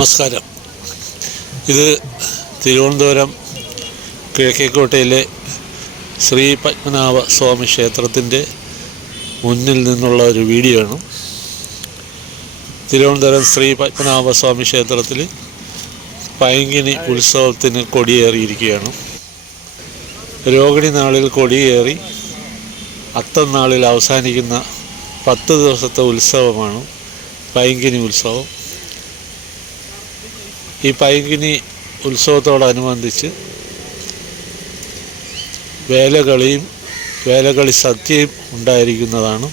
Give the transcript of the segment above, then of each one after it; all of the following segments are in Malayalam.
നമസ്കാരം. ഇത് തിരുവനന്തപുരം കിഴക്കേക്കോട്ടയിലെ ശ്രീ പത്മനാഭ സ്വാമി ക്ഷേത്രത്തിൻ്റെ മുന്നിൽ നിന്നുള്ള ഒരു വീഡിയോ ആണ്. തിരുവനന്തപുരം ശ്രീ പത്മനാഭ സ്വാമി ക്ഷേത്രത്തിൽ പൈങ്കിനി ഉത്സവത്തിന് കൊടിയേറിയിരിക്കുകയാണ്. രോഹിണി നാളിൽ കൊടിയേറി അത്തം നാളിൽ അവസാനിക്കുന്ന 10 ദിവസത്തെ ഉത്സവമാണ് പൈങ്കിനി ഉത്സവം. ഈ പൈങ്കിനി ഉത്സവത്തോടനുബന്ധിച്ച് വേലകളി സദ്യയും ഉണ്ടായിരിക്കുന്നതാണ്.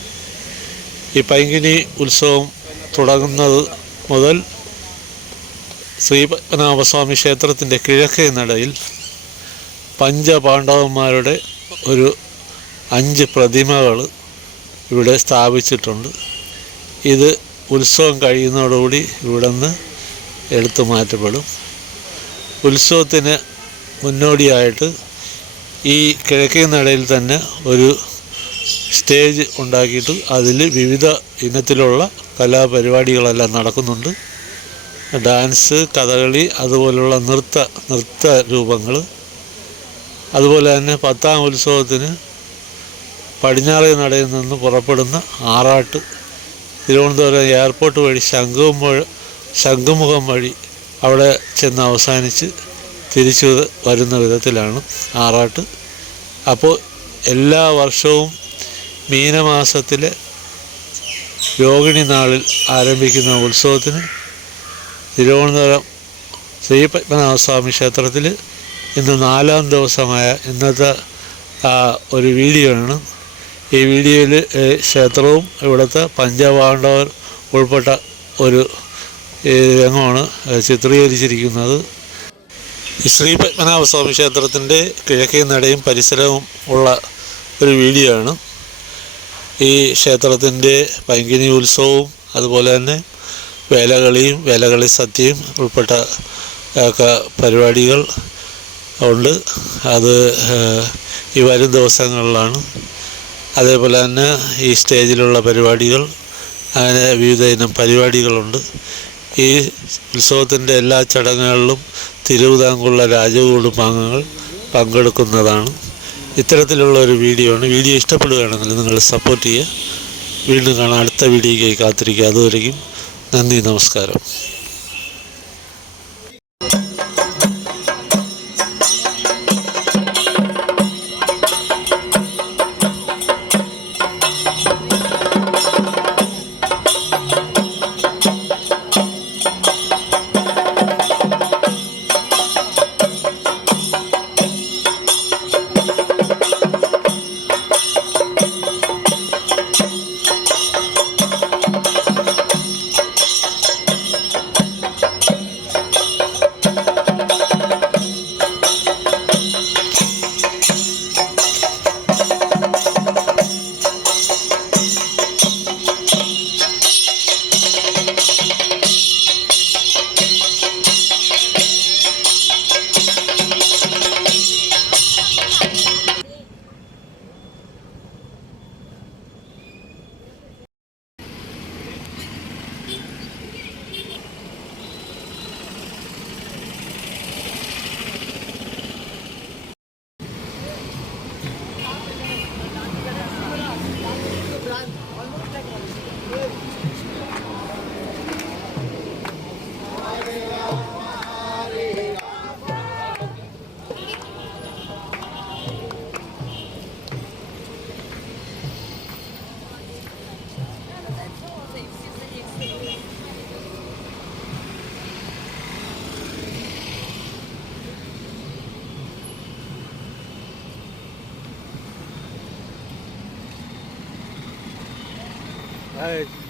ഈ പൈങ്കിനി ഉത്സവം തുടങ്ങുന്നത് മുതൽ ശ്രീ പത്മനാഭസ്വാമി ക്ഷേത്രത്തിൻ്റെ കിഴക്കേ നടയിൽ പഞ്ചപാണ്ഡവന്മാരുടെ ഒരു 5 പ്രതിമകൾ ഇവിടെ സ്ഥാപിച്ചിട്ടുണ്ട്. ഇത് ഉത്സവം കഴിയുന്നതോടുകൂടി ഇവിടെ നിന്ന് എടുത്തു മാറ്റപ്പെടും. ഉത്സവത്തിന് മുന്നോടിയായിട്ട് ഈ കിഴക്കേ നടയിൽ തന്നെ ഒരു സ്റ്റേജ് ഉണ്ടാക്കിയിട്ട് അതിൽ വിവിധ ഇനത്തിലുള്ള കലാപരിപാടികളെല്ലാം നടക്കുന്നുണ്ട്. ഡാൻസ്, കഥകളി, അതുപോലുള്ള നൃത്ത രൂപങ്ങൾ. അതുപോലെ തന്നെ 10ാം ഉത്സവത്തിന് പടിഞ്ഞാറേ നടയിൽ നിന്ന് പുറപ്പെടുന്ന ആറാട്ട് തിരുവനന്തപുരം എയർപോർട്ട് വഴി ശംഖുമുഖം വഴി അവിടെ ചെന്ന് അവസാനിച്ച് തിരിച്ചു വരുന്ന വിധത്തിലാണ് ആറാട്ട്. അപ്പോൾ എല്ലാ വർഷവും മീനമാസത്തിലെ രോഹിണി നാളിൽ ആരംഭിക്കുന്ന ഉത്സവത്തിന് തിരുവനന്തപുരം ശ്രീ പത്മനാഭസ്വാമി ക്ഷേത്രത്തിൽ ഇന്ന് 4ാം ദിവസമായ ഇന്നത്തെ ഒരു വീഡിയോ ആണ്. ഈ വീഡിയോയിൽ ക്ഷേത്രവും ഇവിടുത്തെ പഞ്ചപാണ്ഡവർ ഉൾപ്പെട്ട ഒരു രംഗമാണ് ചിത്രീകരിച്ചിരിക്കുന്നത്. ഈ ശ്രീ പത്മനാഭസ്വാമി ക്ഷേത്രത്തിൻ്റെ കിഴക്കേ നടയും പരിസരവും ഉള്ള ഒരു വീഡിയോ ആണ്. ഈ ക്ഷേത്രത്തിൻ്റെ പൈങ്കിനി ഉത്സവവും അതുപോലെ തന്നെ വേലകളി സദ്യയും ഉൾപ്പെട്ട ഒക്കെ പരിപാടികൾ ഉണ്ട്. അത് ഈ വരും ദിവസങ്ങളിലാണ്. അതേപോലെ തന്നെ ഈ സ്റ്റേജിലുള്ള പരിപാടികൾ, അങ്ങനെ വിവിധ ഇനം പരിപാടികളുണ്ട്. ഈ ഉത്സവത്തിൻ്റെ എല്ലാ ചടങ്ങുകളിലും തിരുവിതാംകൂറിലെ രാജകുടുംബാംഗങ്ങൾ പങ്കെടുക്കുന്നതാണ്. ഇത്തരത്തിലുള്ള ഒരു വീഡിയോ ആണ്. വീഡിയോ ഇഷ്ടപ്പെടുകയാണെങ്കിൽ നിങ്ങൾ സപ്പോർട്ട് ചെയ്യുക. വീണ്ടും കാണാം. അടുത്ത വീഡിയോയ്ക്കായി കാത്തിരിക്കുക. അതുവരെയും നന്ദി, നമസ്കാരം. Hey.